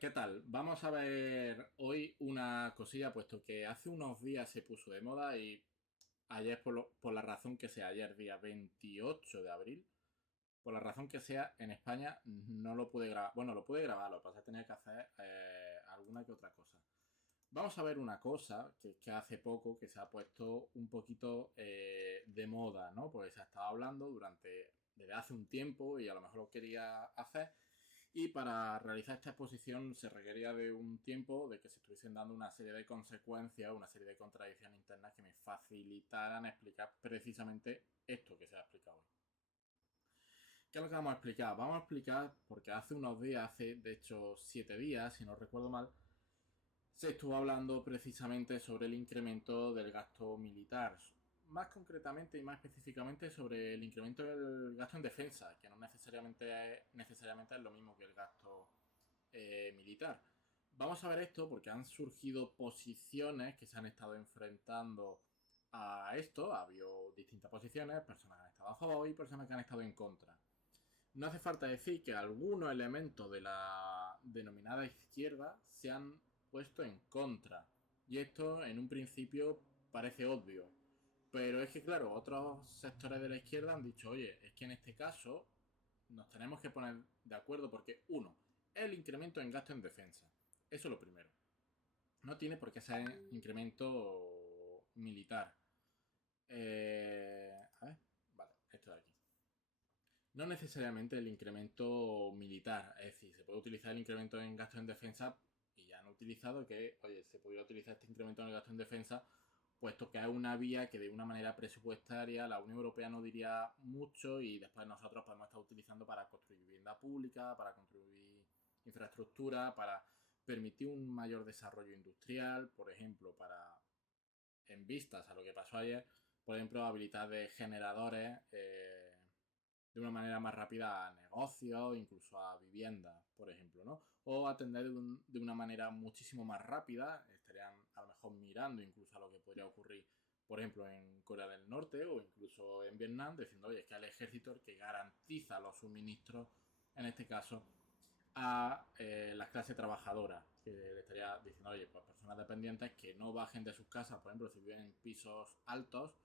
¿Qué tal? Vamos a ver hoy una cosilla, puesto que hace unos días se puso de moda y ayer, por la razón que sea, ayer día 28 de abril, por la razón que sea, en España no lo pude grabar. Bueno, lo pude grabar, lo que pasa es que tenía que hacer alguna que otra cosa. Vamos a ver una cosa que hace poco que se ha puesto un poquito de moda, ¿no? Porque se ha estado hablando desde hace un tiempo y a lo mejor lo quería hacer. Y para realizar esta exposición se requería de un tiempo de que se estuviesen dando una serie de consecuencias, una serie de contradicciones internas que me facilitaran explicar precisamente esto que se ha explicado hoy. ¿Qué es lo que vamos a explicar? Vamos a explicar, porque hace unos días, hace de hecho 7 días, si no recuerdo mal, se estuvo hablando precisamente sobre el incremento del gasto militar. Más concretamente y más específicamente sobre el incremento del gasto en defensa, que no necesariamente es lo mismo que el gasto militar. Vamos a ver esto porque han surgido posiciones que se han estado enfrentando a esto. Ha habido distintas posiciones, personas que han estado a favor y personas que han estado en contra. No hace falta decir que algunos elementos de la denominada izquierda se han puesto en contra. Y esto en un principio parece obvio. Pero es que, claro, otros sectores de la izquierda han dicho, oye, es que en este caso nos tenemos que poner de acuerdo porque, uno, el incremento en gasto en defensa. Eso es lo primero. No tiene por qué ser incremento militar. A ver, vale, esto de aquí. No necesariamente el incremento militar, es decir, se puede utilizar el incremento en gasto en defensa y ya han utilizado que, oye, se podría utilizar este incremento en el gasto en defensa, puesto que es una vía que de una manera presupuestaria la Unión Europea no diría mucho y después nosotros podemos estar utilizando para construir vivienda pública, para construir infraestructura, para permitir un mayor desarrollo industrial, por ejemplo, para en vistas a lo que pasó ayer, por ejemplo, habilitar de generadores de una manera más rápida a negocios, incluso a viviendas, por ejemplo, ¿no? O atender de una manera muchísimo más rápida, estarían a lo mejor mirando incluso a lo que podría ocurrir, por ejemplo, en Corea del Norte o incluso en Vietnam, diciendo, oye, es que el ejército el que garantiza los suministros, en este caso, a las clases trabajadoras, que le estaría diciendo, oye, pues personas dependientes que no bajen de sus casas, por ejemplo, si viven en pisos altos,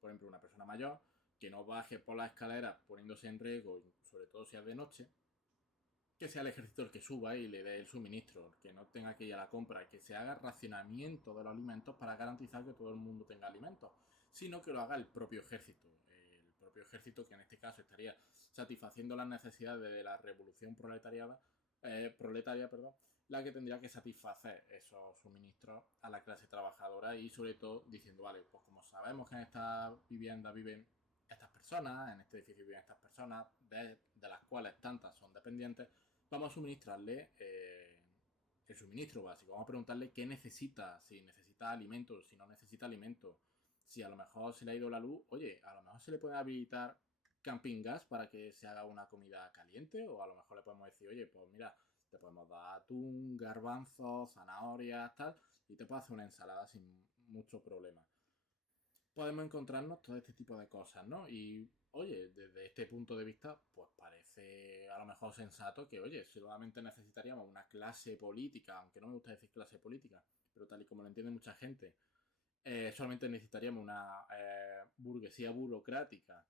por ejemplo, una persona mayor, que no baje por las escaleras poniéndose en riesgo, sobre todo si es de noche, que sea el ejército el que suba y le dé el suministro, que no tenga que ir a la compra, que se haga racionamiento de los alimentos para garantizar que todo el mundo tenga alimentos, sino que lo haga el propio ejército. El propio ejército que en este caso estaría satisfaciendo las necesidades de la revolución proletaria, perdón, la que tendría que satisfacer esos suministros a la clase trabajadora y sobre todo diciendo, vale, pues como sabemos que en esta vivienda viven estas personas, en este edificio viven estas personas, de las cuales tantas son dependientes, vamos a suministrarle el suministro básico. Vamos a preguntarle qué necesita, si necesita alimentos, si no necesita alimentos, si a lo mejor se le ha ido la luz, oye, a lo mejor se le puede habilitar camping gas para que se haga una comida caliente, o a lo mejor le podemos decir, oye, pues mira, te podemos dar atún, garbanzos, zanahorias, tal, y te puedo hacer una ensalada sin mucho problema. Podemos encontrarnos todo este tipo de cosas, ¿no? Y, oye, desde este punto de vista, pues parece a lo mejor sensato que, oye, solamente necesitaríamos una clase política, aunque no me gusta decir clase política, pero tal y como lo entiende mucha gente, solamente necesitaríamos una burguesía burocrática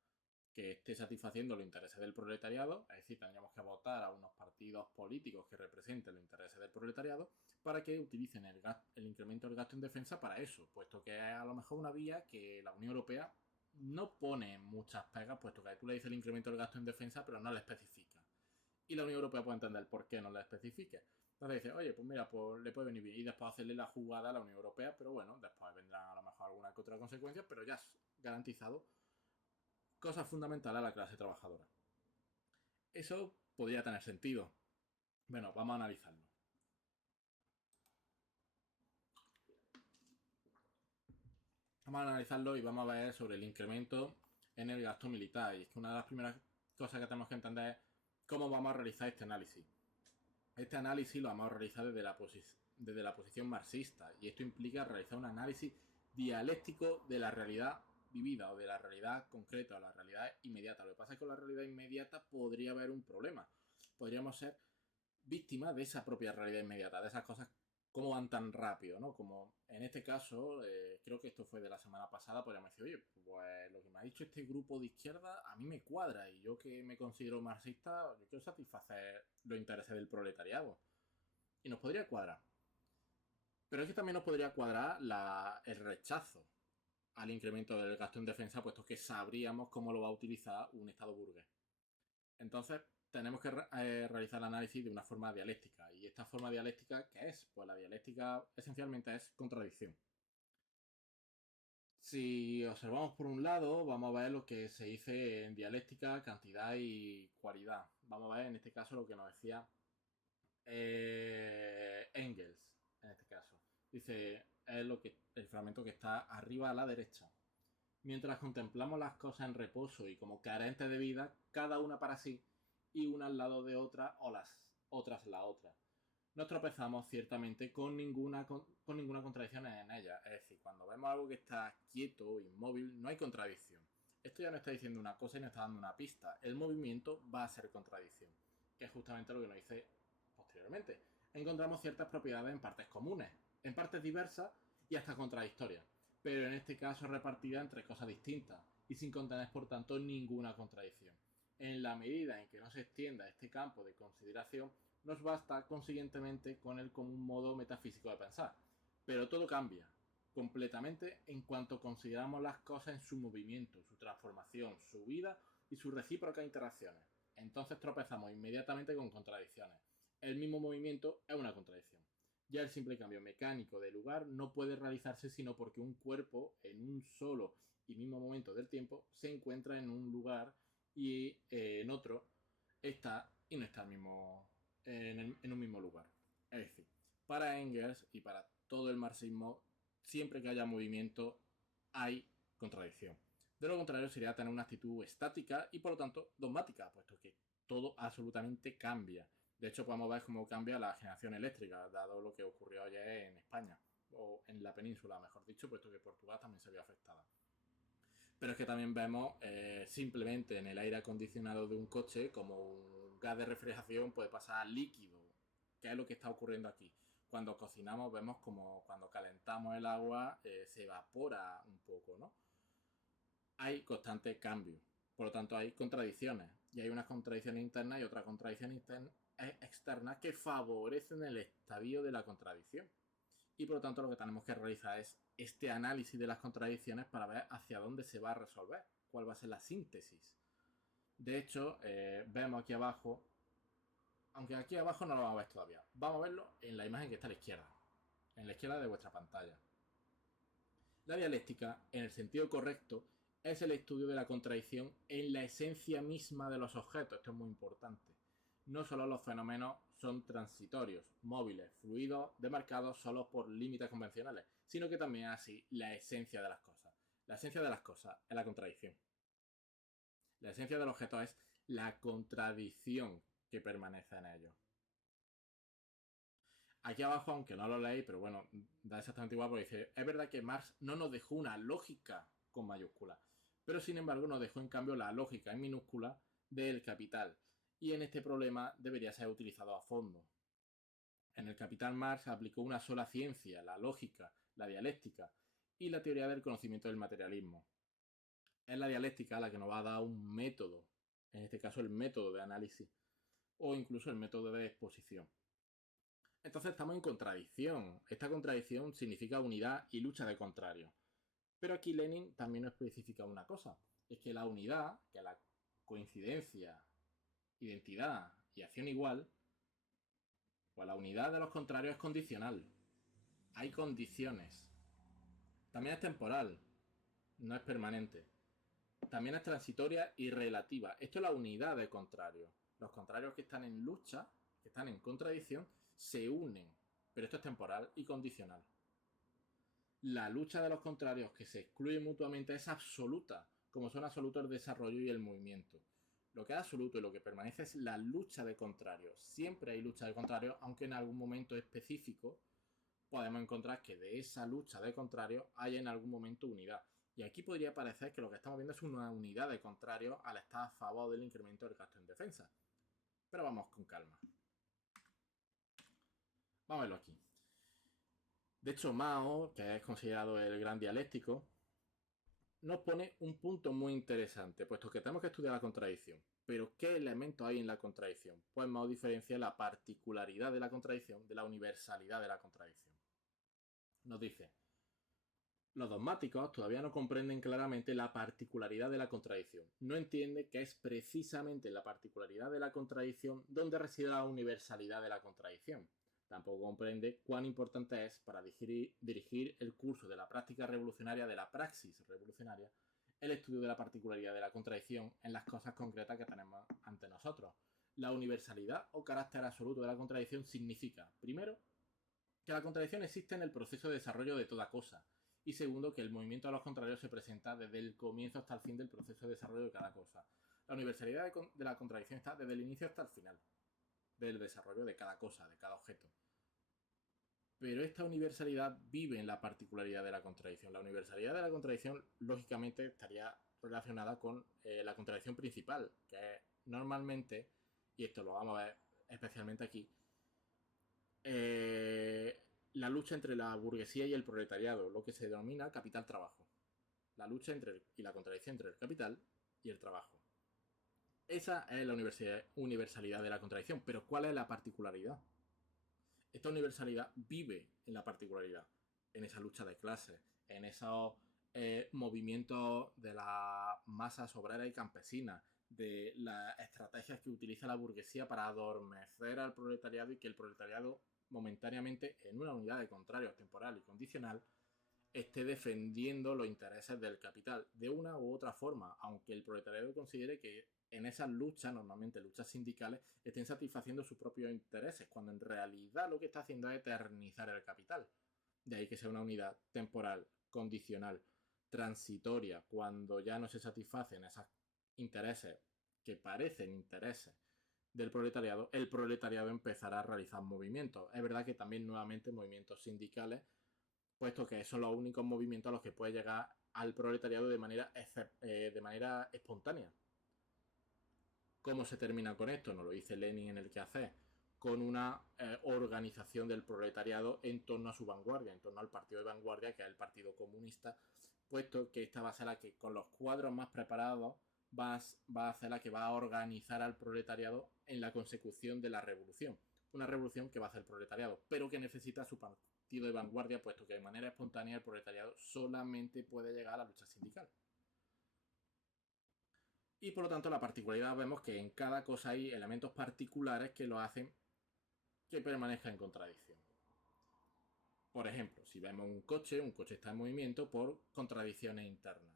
que esté satisfaciendo los intereses del proletariado, es decir, tendríamos que votar a unos partidos políticos que representen los intereses del proletariado para que utilicen el incremento del gasto en defensa para eso, puesto que es a lo mejor una vía que la Unión Europea no pone muchas pegas, puesto que tú le dices el incremento del gasto en defensa, pero no le especifica. Y la Unión Europea puede entender por qué no le especifique. Entonces dice, oye, pues mira, pues le puede venir bien. Y después hacerle la jugada a la Unión Europea, pero bueno, después vendrán a lo mejor alguna que otra consecuencia, pero ya has garantizado cosas fundamentales a la clase trabajadora. Eso podría tener sentido. Bueno, vamos a analizarlo. Vamos a analizarlo y vamos a ver sobre el incremento en el gasto militar. Y es que una de las primeras cosas que tenemos que entender es cómo vamos a realizar este análisis. Este análisis lo vamos a realizar desde la posición marxista y esto implica realizar un análisis dialéctico de la realidad vivida o de la realidad concreta o la realidad inmediata. Lo que pasa es que con la realidad inmediata podría haber un problema. Podríamos ser víctima de esa propia realidad inmediata, de esas cosas cómo van tan rápido, ¿no? Como en este caso, creo que esto fue de la semana pasada, podríamos decir, oye, pues lo que me ha dicho este grupo de izquierda a mí me cuadra y yo que me considero marxista, yo quiero satisfacer los intereses del proletariado. Y nos podría cuadrar. Pero es que también nos podría cuadrar el rechazo al incremento del gasto en defensa, puesto que sabríamos cómo lo va a utilizar un Estado burgués. Entonces, tenemos que realizar el análisis de una forma dialéctica. ¿Y esta forma dialéctica qué es? Pues la dialéctica esencialmente es contradicción. Si observamos por un lado, vamos a ver lo que se dice en dialéctica, cantidad y cualidad. Vamos a ver en este caso lo que nos decía Engels, en este caso. Dice, es el fragmento que está arriba a la derecha. Mientras contemplamos las cosas en reposo y como carentes de vida, cada una para sí, y una al lado de otra o las otras la otra. Nos tropezamos ciertamente con ninguna contradicción en ella. Es decir, cuando vemos algo que está quieto o inmóvil, no hay contradicción. Esto ya no está diciendo una cosa y nos está dando una pista. El movimiento va a ser contradicción, que es justamente lo que nos dice posteriormente. Encontramos ciertas propiedades en partes comunes, en partes diversas y hasta contradictorias, pero en este caso repartida entre cosas distintas y sin contener por tanto ninguna contradicción. En la medida en que no se extienda este campo de consideración, nos basta consiguientemente con el común modo metafísico de pensar. Pero todo cambia completamente en cuanto consideramos las cosas en su movimiento, su transformación, su vida y sus recíprocas interacciones. Entonces tropezamos inmediatamente con contradicciones. El mismo movimiento es una contradicción. Ya el simple cambio mecánico de lugar no puede realizarse sino porque un cuerpo en un solo y mismo momento del tiempo se encuentra en un lugar y en otro está y no está en un mismo lugar. Es decir, para Engels y para todo el marxismo, siempre que haya movimiento hay contradicción. De lo contrario sería tener una actitud estática y por lo tanto dogmática, puesto que todo absolutamente cambia. De hecho, podemos ver cómo cambia la generación eléctrica, dado lo que ocurrió ayer en España, o en la península, mejor dicho, puesto que Portugal también se vio afectada. Pero es que también vemos simplemente en el aire acondicionado de un coche como un gas de refrigeración puede pasar a líquido, que es lo que está ocurriendo aquí. Cuando cocinamos vemos como cuando calentamos el agua se evapora un poco, ¿no? Hay constante cambio, por lo tanto hay contradicciones, y hay unas contradicciones internas y otras contradicciones externas que favorecen el estadio de la contradicción. Y por lo tanto lo que tenemos que realizar es este análisis de las contradicciones para ver hacia dónde se va a resolver, cuál va a ser la síntesis. De hecho, vemos aquí abajo, aunque aquí abajo no lo vamos a ver todavía, vamos a verlo en la imagen que está a la izquierda, en la izquierda de vuestra pantalla. La dialéctica, en el sentido correcto, es el estudio de la contradicción en la esencia misma de los objetos. Esto es muy importante. No solo los fenómenos son transitorios, móviles, fluidos, demarcados solo por límites convencionales, sino que también así la esencia de las cosas. La esencia de las cosas es la contradicción. La esencia del objeto es la contradicción que permanece en ellos. Aquí abajo, aunque no lo leéis, pero bueno, da exactamente igual porque dice, es verdad que Marx no nos dejó una lógica con mayúscula, pero sin embargo nos dejó en cambio la lógica en minúscula del Capital, y en este problema debería ser utilizado a fondo. En el Capital Marx aplicó una sola ciencia, la lógica, la dialéctica y la teoría del conocimiento del materialismo. Es la dialéctica la que nos va a dar un método, en este caso el método de análisis o incluso el método de exposición. Entonces estamos en contradicción. Esta contradicción significa unidad y lucha de contrarios. Pero aquí Lenin también nos especifica una cosa. Es que la unidad, que la coincidencia, identidad y acción igual, pues la unidad de los contrarios es condicional. Hay condiciones. También es temporal, no es permanente. También es transitoria y relativa. Esto es la unidad de contrarios. Los contrarios que están en lucha, que están en contradicción, se unen. Pero esto es temporal y condicional. La lucha de los contrarios que se excluyen mutuamente es absoluta, como son absolutos el desarrollo y el movimiento. Lo que es absoluto y lo que permanece es la lucha de contrarios. Siempre hay lucha de contrarios, aunque en algún momento específico podemos encontrar que de esa lucha de contrarios hay en algún momento unidad. Y aquí podría parecer que lo que estamos viendo es una unidad de contrarios al estar a favor del incremento del gasto en defensa. Pero vamos con calma. Vamos a verlo aquí. De hecho, Mao, que es considerado el gran dialéctico, nos pone un punto muy interesante, puesto que tenemos que estudiar la contradicción. Pero, ¿qué elementos hay en la contradicción? Pues Mao diferencia la particularidad de la contradicción de la universalidad de la contradicción. Nos dice, los dogmáticos todavía no comprenden claramente la particularidad de la contradicción. No entienden que es precisamente la particularidad de la contradicción donde reside la universalidad de la contradicción. Tampoco comprende cuán importante es para dirigir el curso de la práctica revolucionaria, de la praxis revolucionaria, el estudio de la particularidad de la contradicción en las cosas concretas que tenemos ante nosotros. La universalidad o carácter absoluto de la contradicción significa, primero, que la contradicción existe en el proceso de desarrollo de toda cosa, y segundo, que el movimiento a los contrarios se presenta desde el comienzo hasta el fin del proceso de desarrollo de cada cosa. La universalidad de la contradicción está desde el inicio hasta el final del desarrollo de cada cosa, de cada objeto. Pero esta universalidad vive en la particularidad de la contradicción. La universalidad de la contradicción, lógicamente, estaría relacionada con la contradicción principal, que es normalmente, y esto lo vamos a ver especialmente aquí, la lucha entre la burguesía y el proletariado, lo que se denomina capital-trabajo. La lucha y la contradicción entre el capital y el trabajo. Esa es la universalidad de la contradicción, pero ¿cuál es la particularidad? Esta universalidad vive en la particularidad, en esa lucha de clases, en esos movimientos de las masas obreras y campesinas, de las estrategias que utiliza la burguesía para adormecer al proletariado y que el proletariado momentáneamente, en una unidad de contrarios temporal y condicional, esté defendiendo los intereses del capital de una u otra forma, aunque el proletariado considere que en esas luchas, normalmente luchas sindicales, estén satisfaciendo sus propios intereses, cuando en realidad lo que está haciendo es eternizar el capital. De ahí que sea una unidad temporal, condicional, transitoria, cuando ya no se satisfacen esos intereses que parecen intereses del proletariado, el proletariado empezará a realizar movimientos. Es verdad que también nuevamente movimientos sindicales, puesto que son los únicos movimientos a los que puede llegar al proletariado de manera espontánea. ¿Cómo se termina con esto? Nos lo dice Lenin en el Quehacer, con una organización del proletariado en torno a su vanguardia, en torno al partido de vanguardia, que es el Partido Comunista, puesto que esta va a ser la que, con los cuadros más preparados, va a ser la que va a organizar al proletariado en la consecución de la revolución. Una revolución que va a hacer el proletariado, pero que necesita su partido de vanguardia, puesto que de manera espontánea el proletariado solamente puede llegar a la lucha sindical. Y por lo tanto, la particularidad vemos que en cada cosa hay elementos particulares que lo hacen que permanezca en contradicción. Por ejemplo, si vemos un coche está en movimiento por contradicciones internas.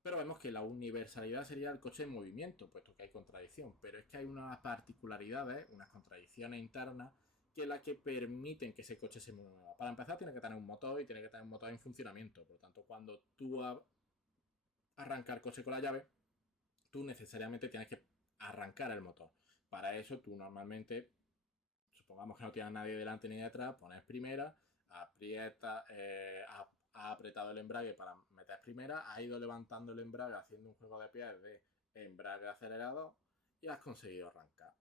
Pero vemos que la universalidad sería el coche en movimiento, puesto que hay contradicción. Pero es que hay unas particularidades, unas contradicciones internas, que es la que permiten que ese coche se mueva. Para empezar, tiene que tener un motor y tiene que tener un motor en funcionamiento. Por lo tanto, cuando tú arrancas el coche con la llave, tú necesariamente tienes que arrancar el motor. Para eso tú normalmente, supongamos que no tienes a nadie delante ni detrás, pones primera, aprieta, ha apretado el embrague para meter primera, ha ido levantando el embrague haciendo un juego de pies de embrague acelerado y has conseguido arrancar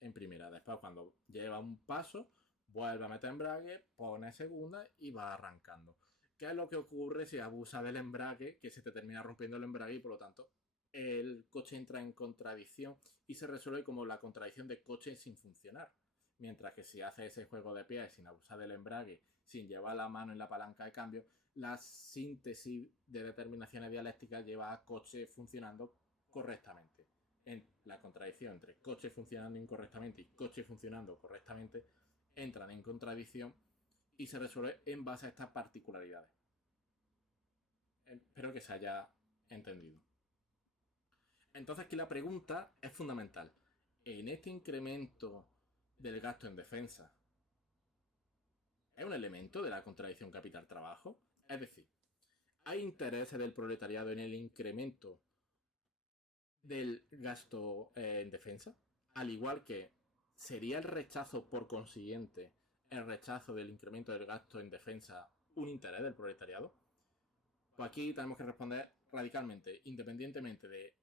en primera. Después, cuando lleva un paso, vuelve a meter embrague, pone segunda y va arrancando. ¿Qué es lo que ocurre si abusas del embrague? Que se te termina rompiendo el embrague y por lo tanto el coche entra en contradicción y se resuelve como la contradicción de coche sin funcionar. Mientras que si hace ese juego de pies sin abusar del embrague, sin llevar la mano en la palanca de cambio, la síntesis de determinaciones dialécticas lleva a coche funcionando correctamente. En la contradicción entre coche funcionando incorrectamente y coche funcionando correctamente entran en contradicción y se resuelve en base a estas particularidades. Espero que se haya entendido. Entonces aquí la pregunta es fundamental. En este incremento del gasto en defensa, ¿es un elemento de la contradicción capital-trabajo? Es decir, ¿hay intereses del proletariado en el incremento del gasto en defensa? Al igual que sería el rechazo, por consiguiente, el rechazo del incremento del gasto en defensa un interés del proletariado. Pues aquí tenemos que responder radicalmente, independientemente de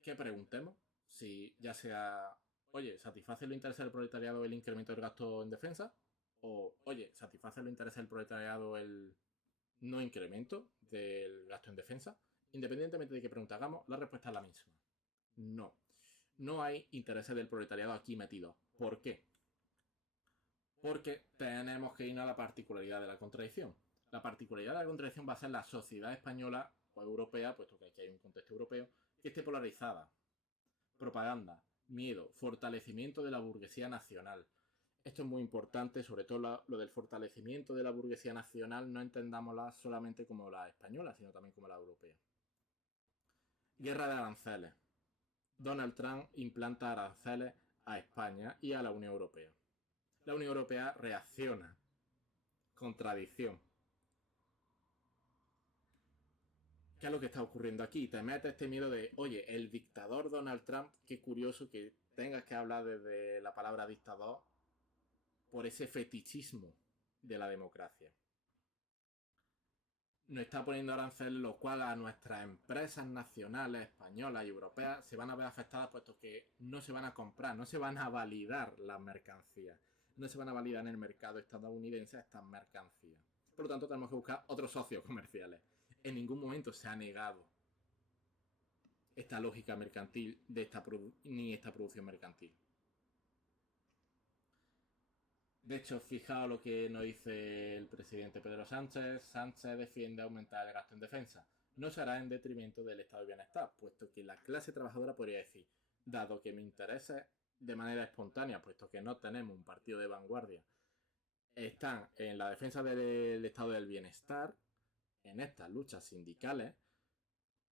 qué preguntemos, si ya sea oye, ¿satisface los intereses del proletariado el incremento del gasto en defensa? O, oye, ¿satisface los intereses del proletariado el no incremento del gasto en defensa? Independientemente de qué pregunta hagamos, la respuesta es la misma. No. No hay intereses del proletariado aquí metidos. ¿Por qué? Porque tenemos que ir a la particularidad de la contradicción. La particularidad de la contradicción va a ser la sociedad española o europea, puesto que aquí hay un contexto europeo, que esté polarizada. Propaganda, miedo, fortalecimiento de la burguesía nacional. Esto es muy importante, sobre todo lo del fortalecimiento de la burguesía nacional, no entendámosla solamente como la española, sino también como la europea. Guerra de aranceles. Donald Trump implanta aranceles a España y a la Unión Europea. La Unión Europea reacciona. Contradicción. ¿Qué es lo que está ocurriendo aquí? Te metes este miedo de, oye, el dictador Donald Trump, qué curioso que tengas que hablar desde la palabra dictador por ese fetichismo de la democracia. Nos está poniendo aranceles, lo cual a nuestras empresas nacionales, españolas y europeas se van a ver afectadas, puesto que no se van a comprar, no se van a validar las mercancías, no se van a validar en el mercado estadounidense estas mercancías. Por lo tanto, tenemos que buscar otros socios comerciales. En ningún momento se ha negado esta lógica mercantil de ni esta producción mercantil. De hecho, fijaos lo que nos dice el presidente Pedro Sánchez. Sánchez defiende aumentar el gasto en defensa. No será en detrimento del estado de bienestar, puesto que la clase trabajadora podría decir, dado que me interesa de manera espontánea, puesto que no tenemos un partido de vanguardia, están en la defensa del estado del bienestar, en estas luchas sindicales,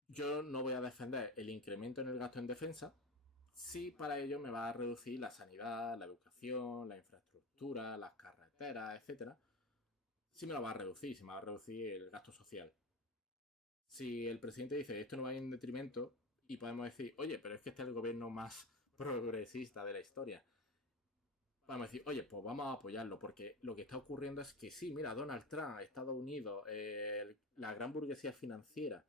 yo no voy a defender el incremento en el gasto en defensa si para ello me va a reducir la sanidad, la educación, la infraestructura, las carreteras, etcétera. Si me lo va a reducir, si me va a reducir el gasto social. Si el presidente dice esto no va en detrimento y podemos decir, oye, pero es que este es el gobierno más progresista de la historia. Vamos a decir, oye, pues vamos a apoyarlo, porque lo que está ocurriendo es que sí, mira, Donald Trump, Estados Unidos, la gran burguesía financiera,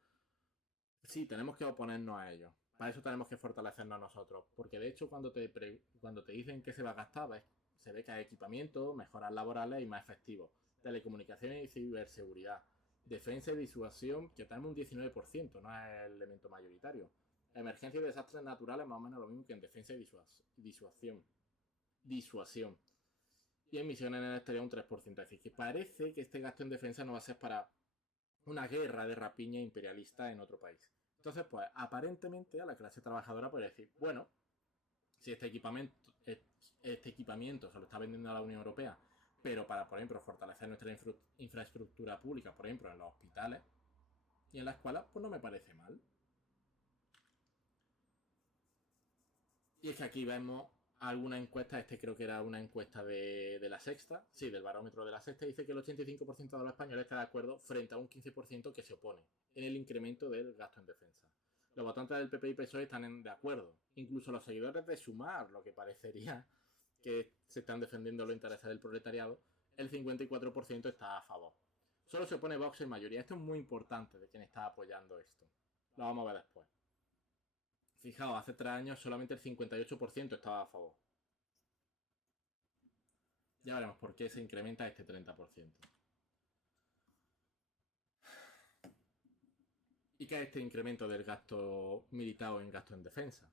sí, tenemos que oponernos a ellos. Para eso tenemos que fortalecernos nosotros. Porque de hecho, cuando te dicen que se va a gastar, ¿ves? Se ve que hay equipamiento, mejoras laborales y más efectivos. Telecomunicaciones y ciberseguridad. Defensa y disuasión, que tenemos un 19%, no es el elemento mayoritario. Emergencia y desastres naturales, más o menos lo mismo que en defensa y disuasión. Disuasión. Y emisiones en el exterior un 3%. Es decir, que parece que este gasto en defensa no va a ser para una guerra de rapiña imperialista en otro país. Entonces, pues, aparentemente a la clase trabajadora puede decir, bueno, si este equipamiento se lo está vendiendo a la Unión Europea, pero para, por ejemplo, fortalecer nuestra infraestructura pública, por ejemplo, en los hospitales y en la escuela, pues no me parece mal. Y es que aquí vemos alguna encuesta, creo que era una encuesta de la Sexta, sí, del barómetro de la Sexta, dice que el 85% de los españoles está de acuerdo frente a un 15% que se opone en el incremento del gasto en defensa. Los votantes del PP y PSOE están de acuerdo. Incluso los seguidores de Sumar, lo que parecería que se están defendiendo los intereses del proletariado, el 54% está a favor. Solo se opone Vox en mayoría. Esto es muy importante de quien está apoyando esto. Lo vamos a ver después. Fijaos, hace 3 años solamente el 58% estaba a favor. Ya veremos por qué se incrementa este 30%. ¿Y qué es este incremento del gasto militar o en gasto en defensa?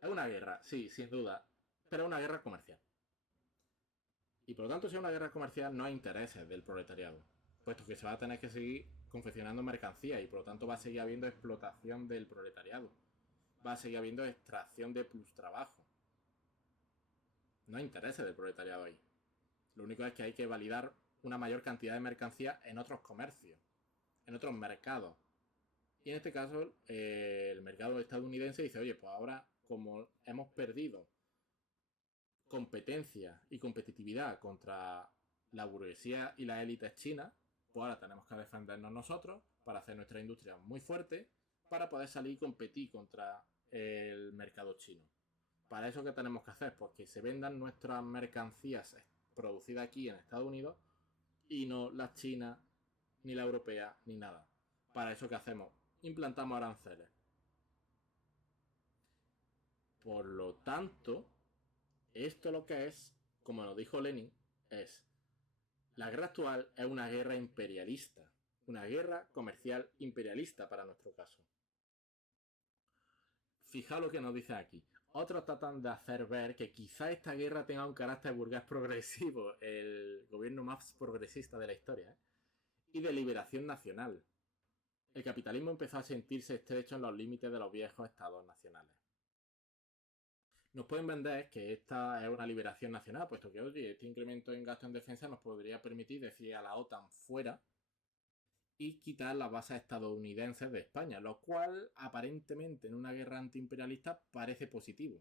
Es una guerra, sí, sin duda, pero es una guerra comercial. Y por lo tanto, si es una guerra comercial, no hay intereses del proletariado, puesto que se va a tener que seguir confeccionando mercancía y por lo tanto va a seguir habiendo explotación del proletariado. Va a seguir habiendo extracción de plus trabajo. No hay intereses del proletariado ahí. Lo único es que hay que validar una mayor cantidad de mercancía en otros comercios, en otros mercados. Y en este caso, el mercado estadounidense dice, oye, pues ahora como hemos perdido competencia y competitividad contra la burguesía y las élites chinas, pues ahora tenemos que defendernos nosotros para hacer nuestra industria muy fuerte para poder salir y competir contra el mercado chino. ¿Para eso qué tenemos que hacer? Pues que se vendan nuestras mercancías producidas aquí en Estados Unidos y no las chinas, ni la europea, ni nada. ¿Para eso qué hacemos? Implantamos aranceles. Por lo tanto, esto lo que es, como nos dijo Lenin, es la guerra actual es una guerra imperialista, una guerra comercial imperialista para nuestro caso. Fijaos lo que nos dice aquí. Otros tratan de hacer ver que quizá esta guerra tenga un carácter burgués progresivo, el gobierno más progresista de la historia, y de liberación nacional. El capitalismo empezó a sentirse estrecho en los límites de los viejos estados nacionales. Nos pueden vender que esta es una liberación nacional, puesto que, oye, este incremento en gasto en defensa nos podría permitir decir a la OTAN fuera y quitar las bases estadounidenses de España, lo cual aparentemente en una guerra antiimperialista parece positivo.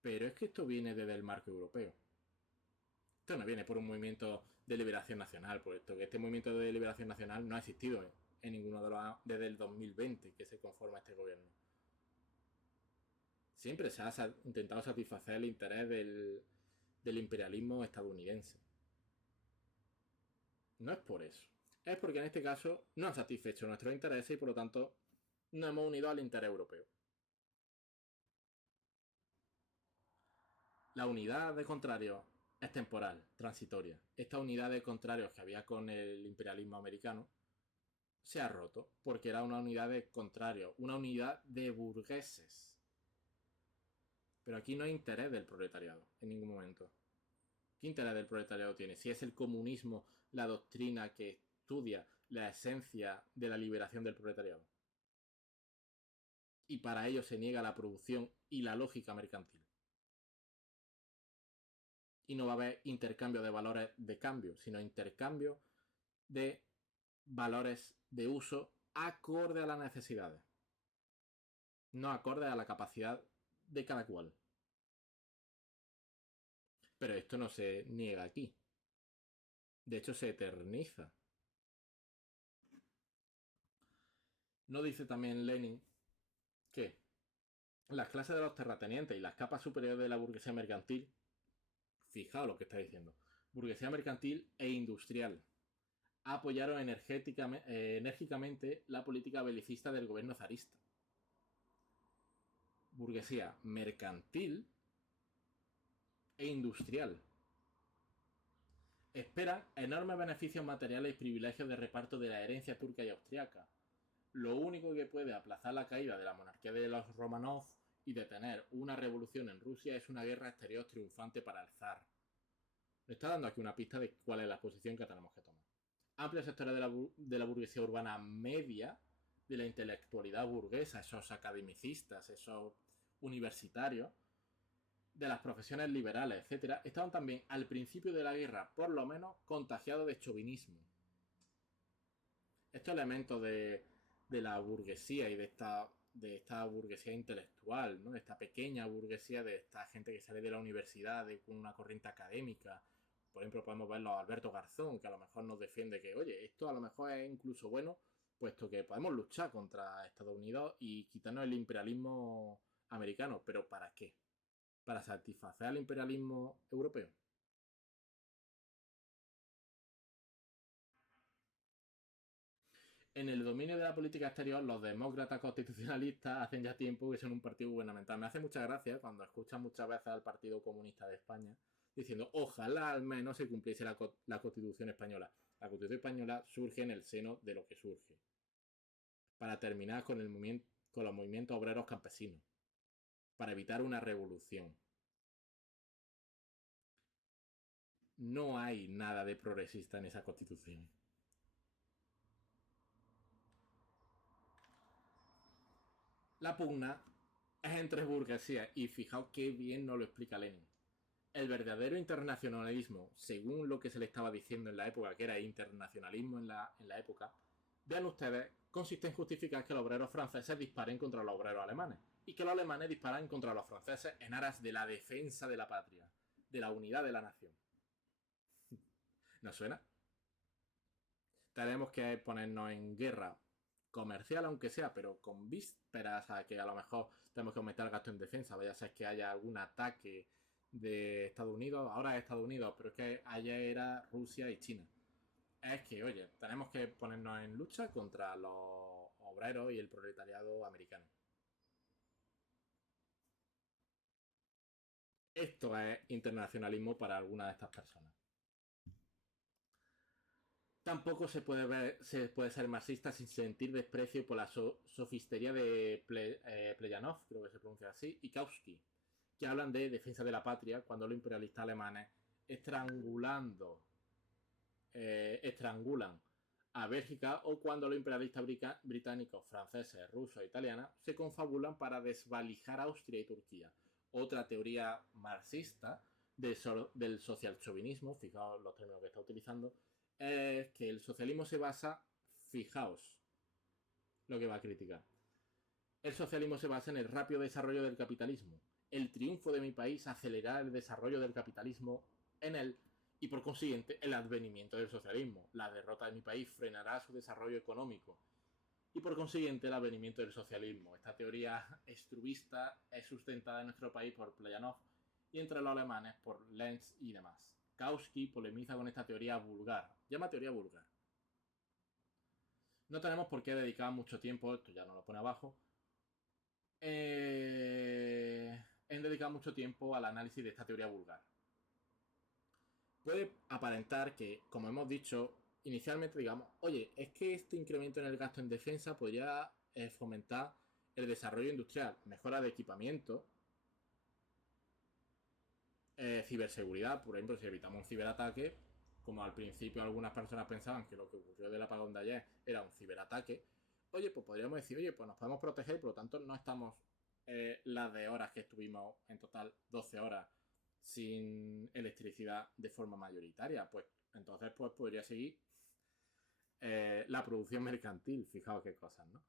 Pero es que esto viene desde el marco europeo. Esto no viene por un movimiento de liberación nacional, puesto que este movimiento de liberación nacional no ha existido en ninguno de los desde el 2020 que se conforma este gobierno. Siempre se ha intentado satisfacer el interés del imperialismo estadounidense. No es por eso. Es porque en este caso no han satisfecho nuestros intereses y por lo tanto nos hemos unido al interés europeo. La unidad de contrarios es temporal, transitoria. Esta unidad de contrarios que había con el imperialismo americano se ha roto porque era una unidad de contrarios, una unidad de burgueses. Pero aquí no hay interés del proletariado en ningún momento. ¿Qué interés del proletariado tiene? Si es el comunismo la doctrina que estudia la esencia de la liberación del proletariado. Y para ello se niega la producción y la lógica mercantil. Y no va a haber intercambio de valores de cambio, sino intercambio de valores de uso acorde a las necesidades. No acorde a la capacidad de cada cual. Pero esto no se niega aquí. De hecho, se eterniza. ¿No dice también Lenin que las clases de los terratenientes y las capas superiores de la burguesía mercantil, fijaos lo que está diciendo, burguesía mercantil e industrial, apoyaron enérgicamente la política belicista del gobierno zarista? Burguesía mercantil e industrial. Esperan enormes beneficios materiales y privilegios de reparto de la herencia turca y austriaca. Lo único que puede aplazar la caída de la monarquía de los Romanov y detener una revolución en Rusia es una guerra exterior triunfante para el zar. Me está dando aquí una pista de cuál es la posición que tenemos que tomar. Amplios sectores de la burguesía urbana media, de la intelectualidad burguesa, esos academicistas, esos universitarios, de las profesiones liberales, etc., estaban también al principio de la guerra, por lo menos, contagiados de chauvinismo. Estos elementos de la burguesía y de esta burguesía intelectual, ¿no? Esta pequeña burguesía de esta gente que sale de la universidad con una corriente académica. Por ejemplo, podemos verlo a Alberto Garzón, que a lo mejor nos defiende que, oye, esto a lo mejor es incluso bueno, puesto que podemos luchar contra Estados Unidos y quitarnos el imperialismo americano. ¿Pero para qué? ¿Para satisfacer al imperialismo europeo? En el dominio de la política exterior, los demócratas constitucionalistas hacen ya tiempo que son un partido gubernamental. Me hace mucha gracia cuando escuchan muchas veces al Partido Comunista de España diciendo ojalá al menos se cumpliese la Constitución española. La Constitución española surge en el seno de lo que surge. Para terminar con los movimientos obreros campesinos. Para evitar una revolución. No hay nada de progresista en esa Constitución. La pugna es entre burguesías y fijaos qué bien nos lo explica Lenin. El verdadero internacionalismo, según lo que se le estaba diciendo en la época, que era internacionalismo en la época, vean ustedes, consiste en justificar que los obreros franceses disparen contra los obreros alemanes y que los alemanes disparan contra los franceses en aras de la defensa de la patria, de la unidad de la nación. ¿Nos suena? Tenemos que ponernos en guerra comercial, aunque sea, pero con vísperas a que a lo mejor tenemos que aumentar el gasto en defensa. Vaya a ser que haya algún ataque de Estados Unidos, ahora es Estados Unidos, pero es que ayer era Rusia y China. Es que, oye, tenemos que ponernos en lucha contra los obreros y el proletariado americano. Esto es internacionalismo para algunas de estas personas. Tampoco se puede ser marxista sin sentir desprecio por la sofistería de Plejanov, creo que se pronuncia así, y Kautsky, que hablan de defensa de la patria cuando los imperialistas alemanes estrangulan a Bélgica, o cuando los imperialistas británicos, franceses, rusos e italianos se confabulan para desvalijar Austria y Turquía. Otra teoría marxista del socialchauvinismo, fijaos los términos que está utilizando, es que el socialismo se basa, fijaos lo que va a criticar, el socialismo se basa en el rápido desarrollo del capitalismo. El triunfo de mi país acelerará el desarrollo del capitalismo en él y por consiguiente el advenimiento del socialismo. La derrota de mi país frenará su desarrollo económico y por consiguiente el advenimiento del socialismo. Esta teoría estrubista es sustentada en nuestro país por Plejanov y entre los alemanes por Lenz y demás. Kautsky polemiza con esta teoría vulgar. Llama teoría vulgar. No tenemos por qué dedicar mucho tiempo, esto ya no lo pone abajo, en dedicar mucho tiempo al análisis de esta teoría vulgar. Puede aparentar que, como hemos dicho, inicialmente digamos, oye, es que este incremento en el gasto en defensa podría fomentar el desarrollo industrial, mejora de equipamiento, ciberseguridad, por ejemplo, si evitamos un ciberataque, como al principio algunas personas pensaban que lo que ocurrió del apagón de ayer era un ciberataque, oye, pues podríamos decir, oye, pues nos podemos proteger, por lo tanto no estamos las de horas que estuvimos, en total 12 horas, sin electricidad de forma mayoritaria. Pues entonces pues podría seguir la producción mercantil, fijaos qué cosas, ¿no?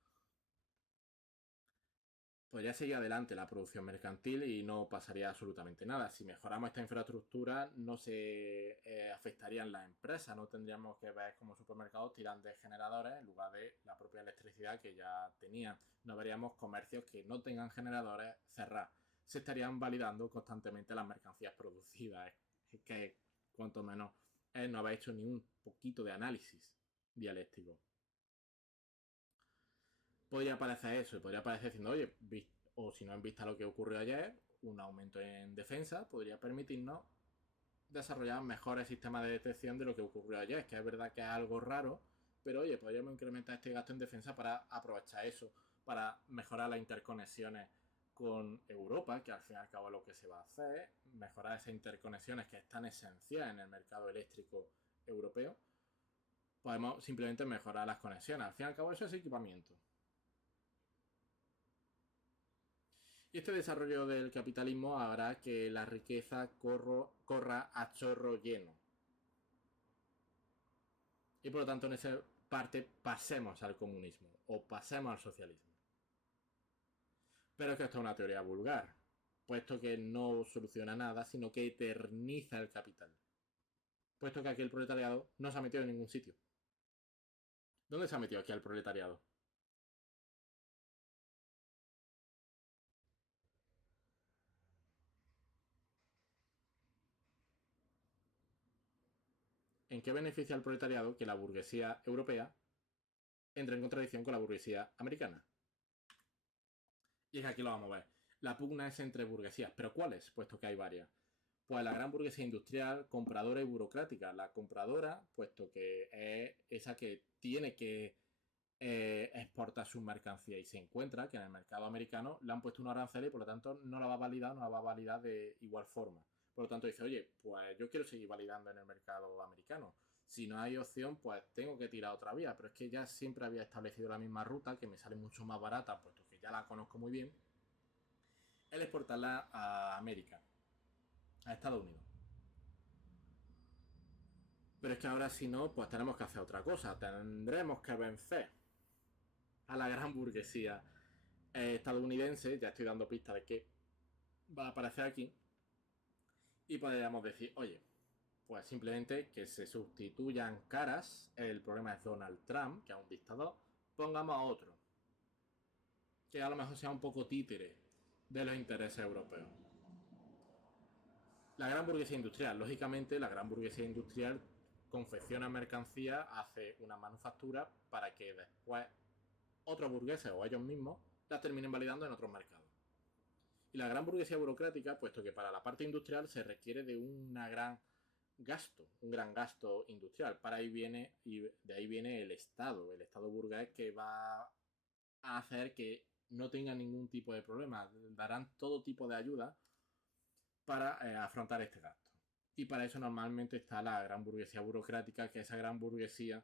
Podría seguir adelante la producción mercantil y no pasaría absolutamente nada. Si mejoramos esta infraestructura, no se afectarían las empresas, no tendríamos que ver como supermercados tiran de generadores en lugar de la propia electricidad que ya tenían. No veríamos comercios que no tengan generadores cerrar. Se estarían validando constantemente las mercancías producidas. Es que, cuanto menos, no habéis hecho ni un poquito de análisis dialéctico. Podría parecer eso, y podría parecer diciendo, oye, o si no en vista a lo que ocurrió ayer, un aumento en defensa podría permitirnos desarrollar mejores sistemas de detección de lo que ocurrió ayer. Es que es verdad que es algo raro, pero oye, podríamos incrementar este gasto en defensa para aprovechar eso, para mejorar las interconexiones con Europa, que al fin y al cabo es lo que se va a hacer, mejorar esas interconexiones que es tan esencial en el mercado eléctrico europeo. Podemos simplemente mejorar las conexiones. Al fin y al cabo eso es equipamiento. Y este desarrollo del capitalismo hará que la riqueza corra a chorro lleno. Y por lo tanto en esa parte pasemos al comunismo o pasemos al socialismo. Pero es que esto es una teoría vulgar, puesto que no soluciona nada, sino que eterniza el capital. Puesto que aquí el proletariado no se ha metido en ningún sitio. ¿Dónde se ha metido aquí el proletariado? ¿En qué beneficia al proletariado que la burguesía europea entre en contradicción con la burguesía americana? Y es que aquí lo vamos a ver. La pugna es entre burguesías, pero ¿cuáles? Puesto que hay varias. Pues la gran burguesía industrial, compradora y burocrática. La compradora, puesto que es esa que tiene que exportar sus mercancías y se encuentra que en el mercado americano le han puesto un arancel y por lo tanto no la va a validar, no la va a validar de igual forma. Por lo tanto dice, oye, pues yo quiero seguir validando en el mercado americano. Si no hay opción, pues tengo que tirar otra vía. Pero es que ya siempre había establecido la misma ruta, que me sale mucho más barata, puesto que ya la conozco muy bien, el exportarla a América, a Estados Unidos. Pero es que ahora si no, pues tenemos que hacer otra cosa. Tendremos que vencer a la gran burguesía estadounidense. Ya estoy dando pistas de que va a aparecer aquí. Y podríamos decir, oye, pues simplemente que se sustituyan caras. El problema es Donald Trump, que es un dictador. Pongamos a otro, que a lo mejor sea un poco títere de los intereses europeos. La gran burguesía industrial, lógicamente, la gran burguesía industrial confecciona mercancía, hace una manufactura para que después otros burgueses o ellos mismos las terminen validando en otros mercados. Y la gran burguesía burocrática, puesto que para la parte industrial se requiere de un gran gasto industrial. Y de ahí viene el Estado burgués, que va a hacer que no tenga ningún tipo de problema. Darán todo tipo de ayuda para afrontar este gasto. Y para eso normalmente está la gran burguesía burocrática, que es esa gran burguesía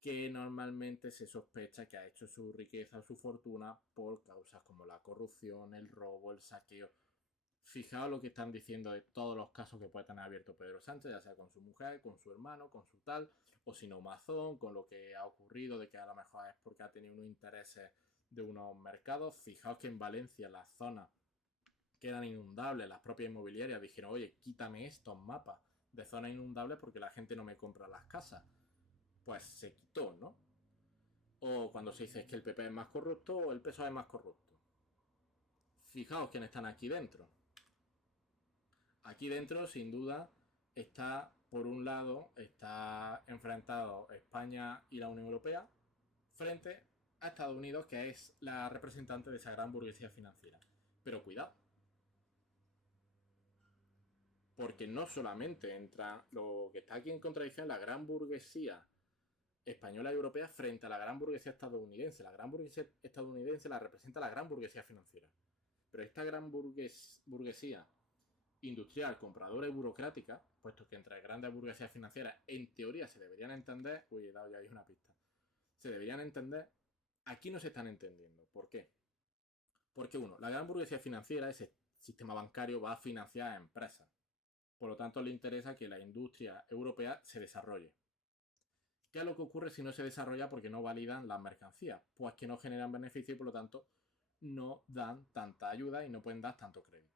que normalmente se sospecha que ha hecho su riqueza o su fortuna por causas como la corrupción, el robo, el saqueo. Fijaos lo que están diciendo de todos los casos que puede tener abierto Pedro Sánchez, ya sea con su mujer, con su hermano, con su tal, o si no Mazón, con lo que ha ocurrido, de que a lo mejor es porque ha tenido unos intereses de unos mercados. Fijaos que en Valencia las zonas que eran inundables, las propias inmobiliarias dijeron, oye, quítame estos mapas de zonas inundables porque la gente no me compra las casas. Pues se quitó, ¿no? O cuando se dice que el PP es más corrupto o el PSOE es más corrupto. Fijaos quiénes están aquí dentro. Aquí dentro, sin duda, está, por un lado, está enfrentado España y la Unión Europea frente a Estados Unidos, que es la representante de esa gran burguesía financiera. Pero cuidado, porque no solamente entra lo que está aquí en contradicción, la gran burguesía española y europea frente a la gran burguesía estadounidense. La gran burguesía estadounidense la representa la gran burguesía financiera. Pero esta gran burguesía industrial, compradora y burocrática, puesto que entre grandes burguesías financieras en teoría se deberían entender, uy, he dado ya ahí una pista, se deberían entender, aquí no se están entendiendo. ¿Por qué? Porque uno, la gran burguesía financiera, ese sistema bancario, va a financiar a empresas. Por lo tanto, le interesa que la industria europea se desarrolle. ¿Qué es lo que ocurre si no se desarrolla porque no validan las mercancías? Pues que no generan beneficio y por lo tanto no dan tanta ayuda y no pueden dar tanto crédito.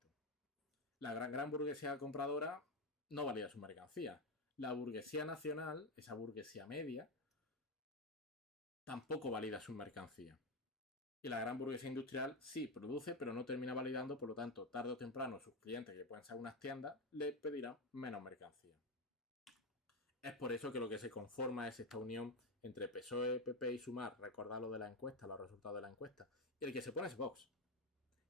La gran burguesía compradora no valida su mercancía. La burguesía nacional, esa burguesía media, tampoco valida su mercancía. Y la gran burguesía industrial sí produce, pero no termina validando, por lo tanto, tarde o temprano sus clientes, que pueden ser unas tiendas, le pedirán menos mercancía. Es por eso que lo que se conforma es esta unión entre PSOE, PP y Sumar. Recordad lo de la encuesta, los resultados de la encuesta. Y el que se pone es Vox.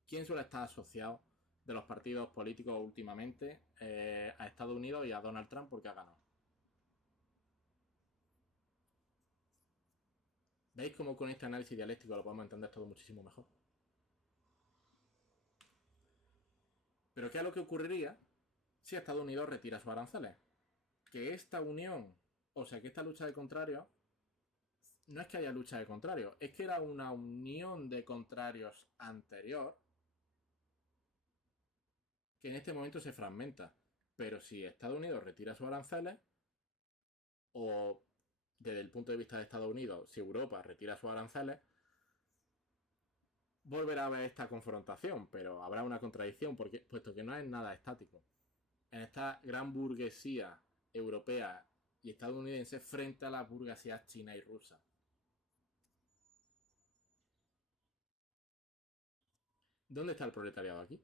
¿Quién suele estar asociado de los partidos políticos últimamente a Estados Unidos y a Donald Trump porque ha ganado? ¿Veis cómo con este análisis dialéctico lo podemos entender todo muchísimo mejor? Pero ¿qué es lo que ocurriría si Estados Unidos retira sus aranceles? Que esta unión, o sea, que esta lucha de contrarios, no es que haya lucha de contrarios, es que era una unión de contrarios anterior que en este momento se fragmenta. Pero si Estados Unidos retira sus aranceles, o desde el punto de vista de Estados Unidos, si Europa retira sus aranceles, volverá a haber esta confrontación, pero habrá una contradicción, puesto que no es nada estático. En esta gran burguesía europea y estadounidense frente a las burguesías china y rusa. ¿Dónde está el proletariado aquí?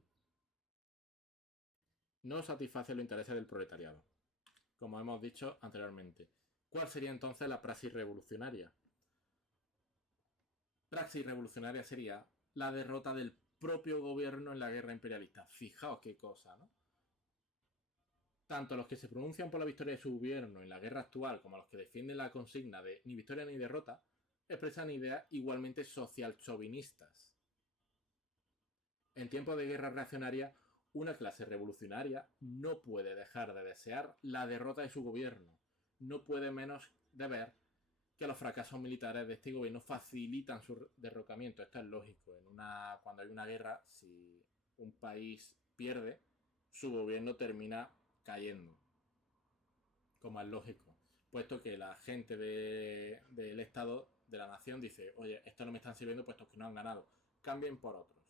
No satisface los intereses del proletariado, como hemos dicho anteriormente. ¿Cuál sería entonces la praxis revolucionaria? Praxis revolucionaria sería la derrota del propio gobierno en la guerra imperialista. Fijaos qué cosa, ¿no? Tanto los que se pronuncian por la victoria de su gobierno en la guerra actual como los que defienden la consigna de ni victoria ni derrota expresan ideas igualmente social chauvinistas. En tiempos de guerra reaccionaria, una clase revolucionaria no puede dejar de desear la derrota de su gobierno. No puede menos de ver que los fracasos militares de este gobierno facilitan su derrocamiento. Esto es lógico. Cuando hay una guerra, si un país pierde, su gobierno termina cayendo. Como es lógico. Puesto que la gente del Estado, de la nación, dice, oye, esto no me están sirviendo puesto que no han ganado. Cambien por otros.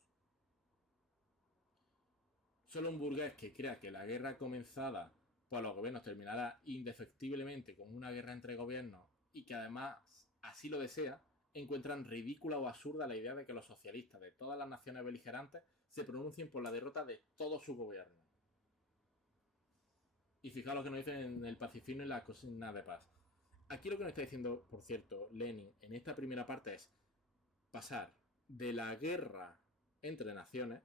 Solo un burgués que crea que la guerra comenzada por los gobiernos terminará indefectiblemente con una guerra entre gobiernos y que además así lo desea, encuentran ridícula o absurda la idea de que los socialistas de todas las naciones beligerantes se pronuncien por la derrota de todo su gobierno. Y fijaos lo que nos dicen en el pacifismo y la consigna de paz. Aquí lo que nos está diciendo, por cierto, Lenin en esta primera parte es pasar de la guerra entre naciones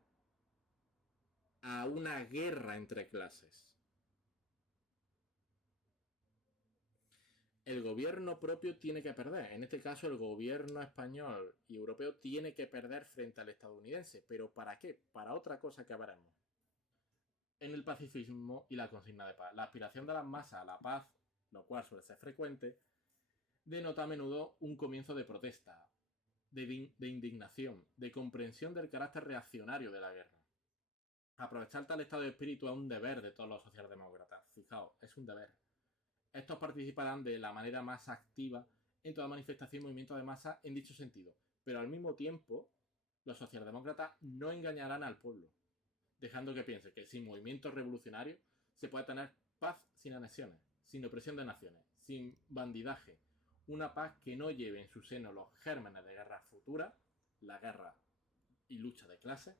a una guerra entre clases. El gobierno propio tiene que perder. En este caso, el gobierno español y europeo tiene que perder frente al estadounidense. ¿Pero para qué? Para otra cosa que veremos. En el pacifismo y la consigna de paz. La aspiración de las masas a la paz, lo cual suele ser frecuente, denota a menudo un comienzo de protesta, de indignación, de comprensión del carácter reaccionario de la guerra. Aprovechar tal estado de espíritu es un deber de todos los socialdemócratas. Fijaos, es un deber. Estos participarán de la manera más activa en toda manifestación y movimiento de masa en dicho sentido, pero al mismo tiempo los socialdemócratas no engañarán al pueblo, dejando que piense que sin movimiento revolucionario se puede tener paz sin anexiones, sin opresión de naciones, sin bandidaje, una paz que no lleve en su seno los gérmenes de guerra futura, la guerra y lucha de clases,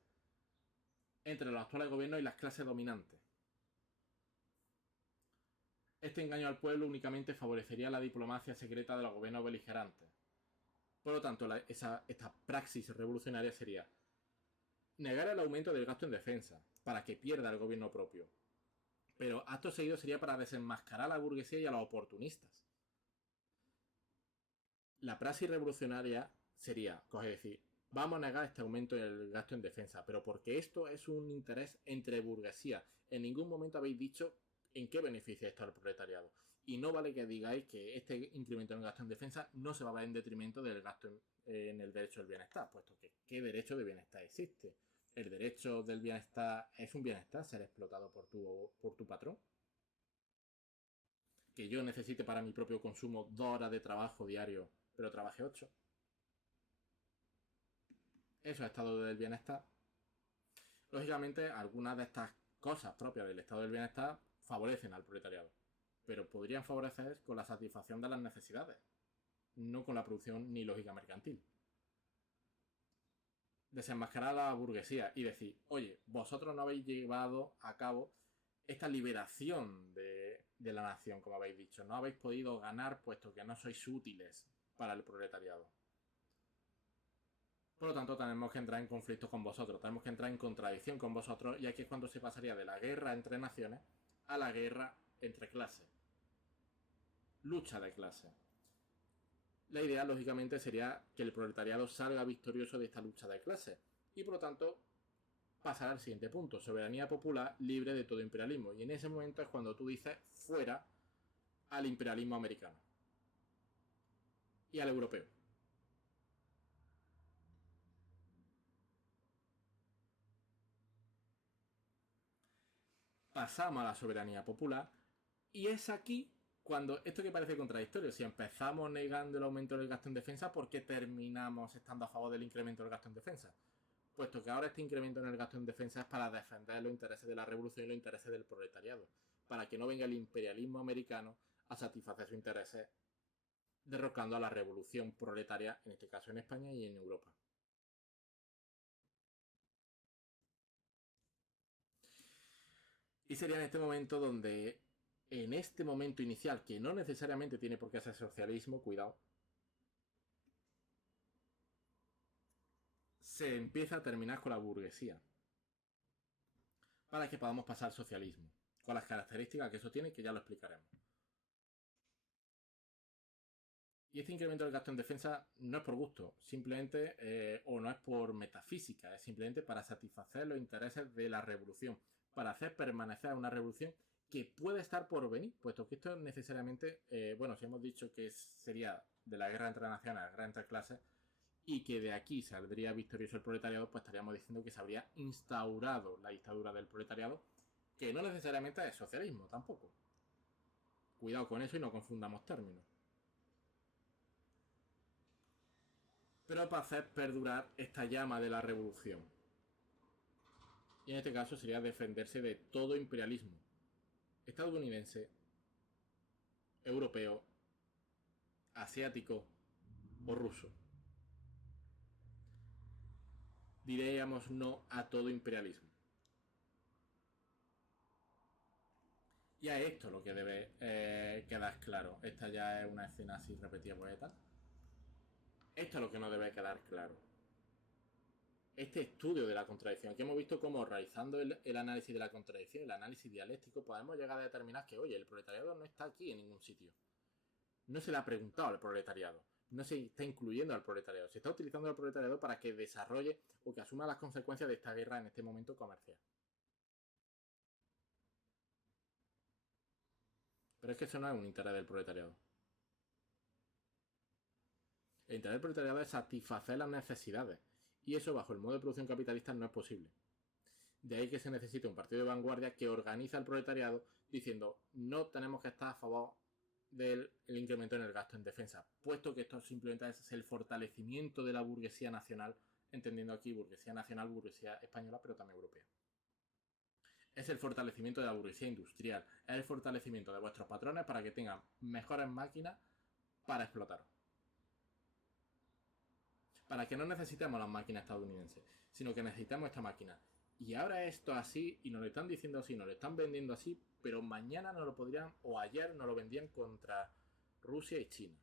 entre los actuales gobiernos y las clases dominantes. Este engaño al pueblo únicamente favorecería la diplomacia secreta de los gobiernos beligerantes. Por lo tanto, esta praxis revolucionaria sería negar el aumento del gasto en defensa, para que pierda el gobierno propio. Pero acto seguido sería para desenmascarar a la burguesía y a los oportunistas. La praxis revolucionaria sería, decir, vamos a negar este aumento del gasto en defensa, pero porque esto es un interés entre burguesía. En ningún momento habéis dicho en qué beneficia esto al proletariado. Y no vale que digáis que este incremento en el gasto en defensa no se va a ver en detrimento del gasto en el derecho del bienestar, puesto que ¿qué derecho de bienestar existe? ¿El derecho del bienestar es un bienestar ser explotado por tu patrón? Que yo necesite para mi propio consumo 2 horas de trabajo diario, pero trabaje 8. Eso es estado del bienestar. Lógicamente, algunas de estas cosas propias del estado del bienestar favorecen al proletariado, pero podrían favorecer con la satisfacción de las necesidades, no con la producción ni lógica mercantil. Desenmascarar a la burguesía y decir, oye, vosotros no habéis llevado a cabo esta liberación de la nación, como habéis dicho, no habéis podido ganar puesto que no sois útiles para el proletariado. Por lo tanto, tenemos que entrar en conflicto con vosotros, tenemos que entrar en contradicción con vosotros, y aquí es cuando se pasaría de la guerra entre naciones a la guerra entre clases. Lucha de clases. La idea, lógicamente, sería que el proletariado salga victorioso de esta lucha de clases y, por lo tanto, pasar al siguiente punto: soberanía popular libre de todo imperialismo. Y en ese momento es cuando tú dices fuera al imperialismo americano y al europeo. Pasamos a la soberanía popular y es aquí cuando esto que parece contradictorio, si empezamos negando el aumento del gasto en defensa, ¿por qué terminamos estando a favor del incremento del gasto en defensa? Puesto que ahora este incremento en el gasto en defensa es para defender los intereses de la revolución y los intereses del proletariado, para que no venga el imperialismo americano a satisfacer sus intereses, derrocando a la revolución proletaria, en este caso en España y en Europa. Y sería en este momento donde, en este momento inicial, que no necesariamente tiene por qué ser socialismo, cuidado, se empieza a terminar con la burguesía, para que podamos pasar al socialismo, con las características que eso tiene, que ya lo explicaremos. Y este incremento del gasto en defensa no es por gusto, simplemente, o no es por metafísica, es simplemente para satisfacer los intereses de la revolución, para hacer permanecer una revolución que puede estar por venir, puesto que esto necesariamente, si hemos dicho que sería de la guerra entre naciones a la guerra entre clases, y que de aquí saldría victorioso el proletariado, pues estaríamos diciendo que se habría instaurado la dictadura del proletariado, que no necesariamente es socialismo tampoco. Cuidado con eso y no confundamos términos. Pero para hacer perdurar esta llama de la revolución. Y en este caso sería defenderse de todo imperialismo estadounidense, europeo, asiático o ruso. Diríamos no a todo imperialismo. Y a esto lo que debe quedar claro. Esta ya es una escena así repetida poeta. Esto es lo que no debe quedar claro. este estudio de la contradicción, que hemos visto cómo realizando el análisis de la contradicción, el análisis dialéctico, podemos llegar a determinar que, oye, el proletariado no está aquí en ningún sitio. No se le ha preguntado al proletariado. No se está incluyendo al proletariado. Se está utilizando al proletariado para que desarrolle o que asuma las consecuencias de esta guerra en este momento comercial. Pero es que eso no es un interés del proletariado. El interés del proletariado es satisfacer las necesidades. Y eso bajo el modo de producción capitalista no es posible. De ahí que se necesita un partido de vanguardia que organiza al proletariado diciendo no tenemos que estar a favor del incremento en el gasto en defensa, puesto que esto simplemente es el fortalecimiento de la burguesía nacional, entendiendo aquí burguesía nacional, burguesía española, pero también europea. Es el fortalecimiento de la burguesía industrial, es el fortalecimiento de vuestros patrones para que tengan mejores máquinas para explotar. Para que no necesitemos las máquinas estadounidenses, sino que necesitamos esta máquina. Y ahora esto así, y nos lo están diciendo así, nos lo están vendiendo así, pero mañana nos lo podrían, o ayer nos lo vendían contra Rusia y China.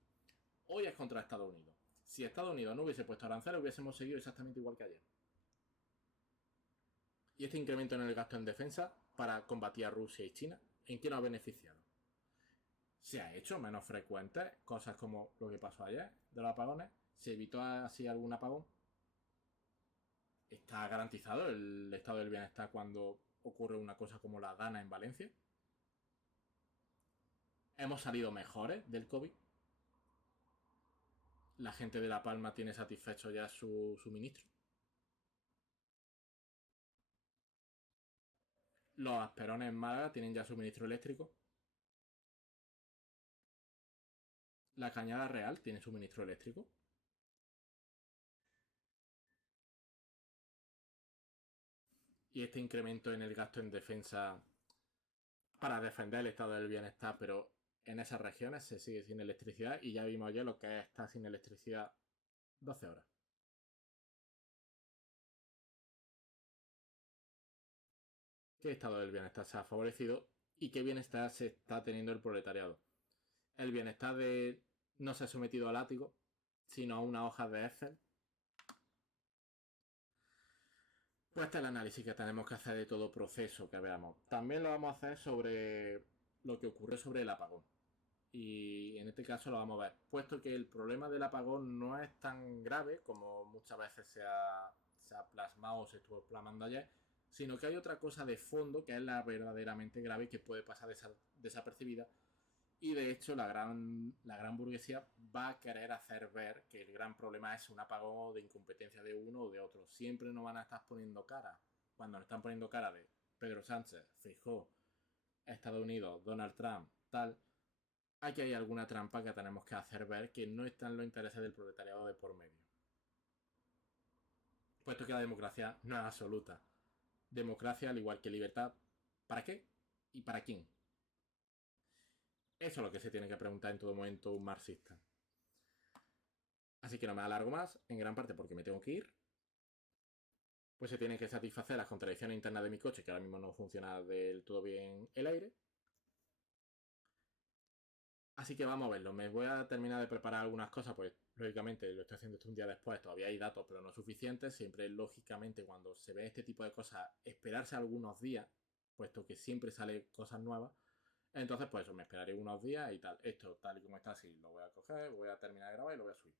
Hoy es contra Estados Unidos. Si Estados Unidos no hubiese puesto aranceles, hubiésemos seguido exactamente igual que ayer. Y este incremento en el gasto en defensa para combatir a Rusia y China, ¿en qué nos ha beneficiado? Se ha hecho menos frecuente cosas como lo que pasó ayer de los apagones. Se evitó así algún apagón. ¿Está garantizado el estado del bienestar cuando ocurre una cosa como la Dana en Valencia? ¿Hemos salido mejores del COVID? ¿La gente de La Palma tiene satisfecho ya su suministro? ¿Los Asperones en Málaga tienen ya suministro eléctrico? ¿La Cañada Real tiene suministro eléctrico? Y este incremento en el gasto en defensa para defender el estado del bienestar, pero en esas regiones se sigue sin electricidad y ya vimos ya lo que es estar sin electricidad 12 horas. ¿Qué estado del bienestar se ha favorecido y qué bienestar se está teniendo el proletariado? El bienestar de no ser sometido al látigo, sino a una hoja de Excel. Pues este es el análisis que tenemos que hacer de todo proceso que veamos. También lo vamos a hacer sobre lo que ocurre sobre el apagón. Y en este caso lo vamos a ver. Puesto que el problema del apagón no es tan grave como muchas veces se ha plasmado o se estuvo plasmando ayer, sino que hay otra cosa de fondo que es la verdaderamente grave y que puede pasar desapercibida. Y de hecho la gran burguesía va a querer hacer ver que el gran problema es un apagón de incompetencia de uno o de otro. Siempre nos van a estar poniendo cara. Cuando nos están poniendo cara de Pedro Sánchez, Feijóo, Estados Unidos, Donald Trump, tal, aquí hay alguna trampa que tenemos que hacer ver que no están en los intereses del proletariado de por medio. Puesto que la democracia no es absoluta. Democracia, al igual que libertad, ¿para qué? ¿Y para quién? Eso es lo que se tiene que preguntar en todo momento un marxista. Así que no me alargo más, en gran parte porque me tengo que ir. Pues se tienen que satisfacer las contradicciones internas de mi coche, que ahora mismo no funciona del todo bien el aire. Así que vamos a verlo. Me voy a terminar de preparar algunas cosas, pues lógicamente lo estoy haciendo esto un día después, todavía hay datos, pero no suficientes. Siempre, lógicamente, cuando se ve este tipo de cosas, esperarse algunos días, puesto que siempre sale cosas nuevas. Entonces, pues eso, me esperaré unos días y tal. Esto, tal y como está así, lo voy a coger, voy a terminar de grabar y lo voy a subir.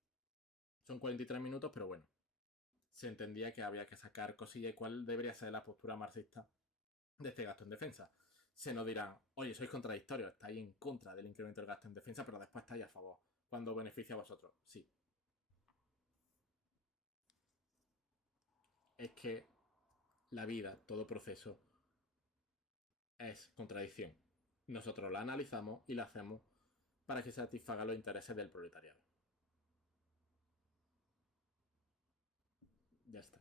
Son 43 minutos, pero bueno. Se entendía que había que sacar cosillas y cuál debería ser la postura marxista de este gasto en defensa. Se nos dirán, oye, sois contradictorios, estáis en contra del incremento del gasto en defensa, pero después estáis a favor, cuando beneficia a vosotros. Sí. Es que la vida, todo proceso, es contradicción. Nosotros la analizamos y la hacemos para que satisfaga los intereses del proletariado. Ya está.